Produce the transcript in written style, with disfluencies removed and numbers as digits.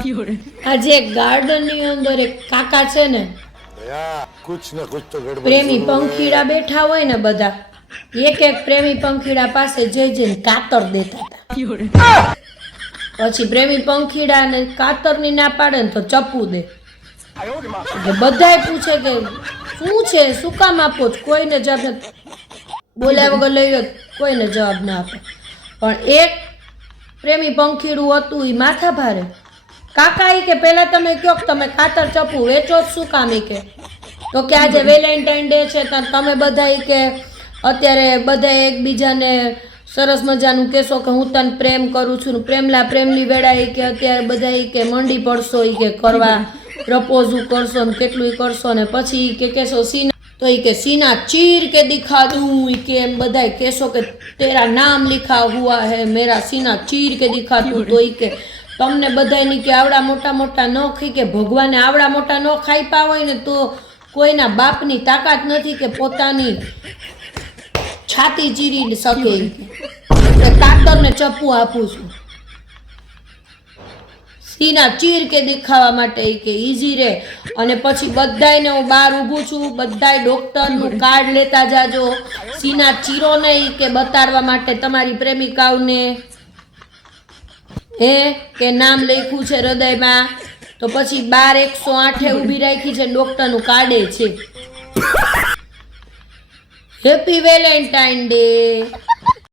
આજે ગાર્ડન ની અંદર એક કાકા છે ને, कुछ न कुछ तो गड़बड़ પ્રેમી जरूर है। પંખીડા બેઠા હોય ને બધા, એક એક પ્રેમી પંખીડા પાસે જઈને કાતર દેતા હતા. પછી પ્રેમી પંખીડા ને કાતર ની ના પાડે ને તો ચપ્પુ દે. એટલે બધાય પૂછે કે શું છે, શું કામ આપો છો? કોઈને જવાબ નથી, બોલ્યા વગર લઈ લો, કોઈને જવાબ ના આપે. પણ એક પ્રેમી પંખીડું હતું એ માથા ભારે. કાકા ઈ કે પેલા તમે કયો કે તમે કાતર ચપ્પુ વેચો જ શું કામ? ઈ કે તો કે આજે વેલેન્ટાઇન ડે છે તો તમે બધા ઈ કે અત્યારે બધા એકબીજાને સરસ મજાનું કહેશો કે હું તને પ્રેમ કરું છું ને પ્રેમલા પ્રેમલી વેળા ઈ કે અત્યારે બધા ઈ કે મંડી પડશો ઈ કે કરવા, પ્રપોઝ કરશો ને કેટલું કરશો ને પછી ઈ કે કહેશો સીના, તો ઈ કે સીના ચીર કે દિખા દઉં ઈ કે એમ બધાય કહેશો કે તેરા નામ लिखा हुआ है मेरा सीना चीर के दिखा दूं. તો ઈ કે તમને બધાની કે આવડા મોટા મોટા નખ કે ભગવાને આવડા મોટા નખ આપ્યા હોય ને તો કોઈના બાપની તાકાત નથી કે પોતાની છાતી ચીરી શકે. એટલે કાતરને ચપ્પુ આપું છું સીના ચીર કે દેખાવા માટે કે ઈઝી રે. અને પછી બધાયને હું બહાર ઊભું છું, બધાય ડોક્ટરનું કાર્ડ લેતા જાજો સીના ચીરો નહીં કે બતાડવા માટે તમારી પ્રેમિકાઓને કે નામ લખ્યું છે હૃદયમાં. તો પછી 12 108 ઊભી રાખી છે, ડોક્ટરનું કાર્ડે છે. Happy Valentine day.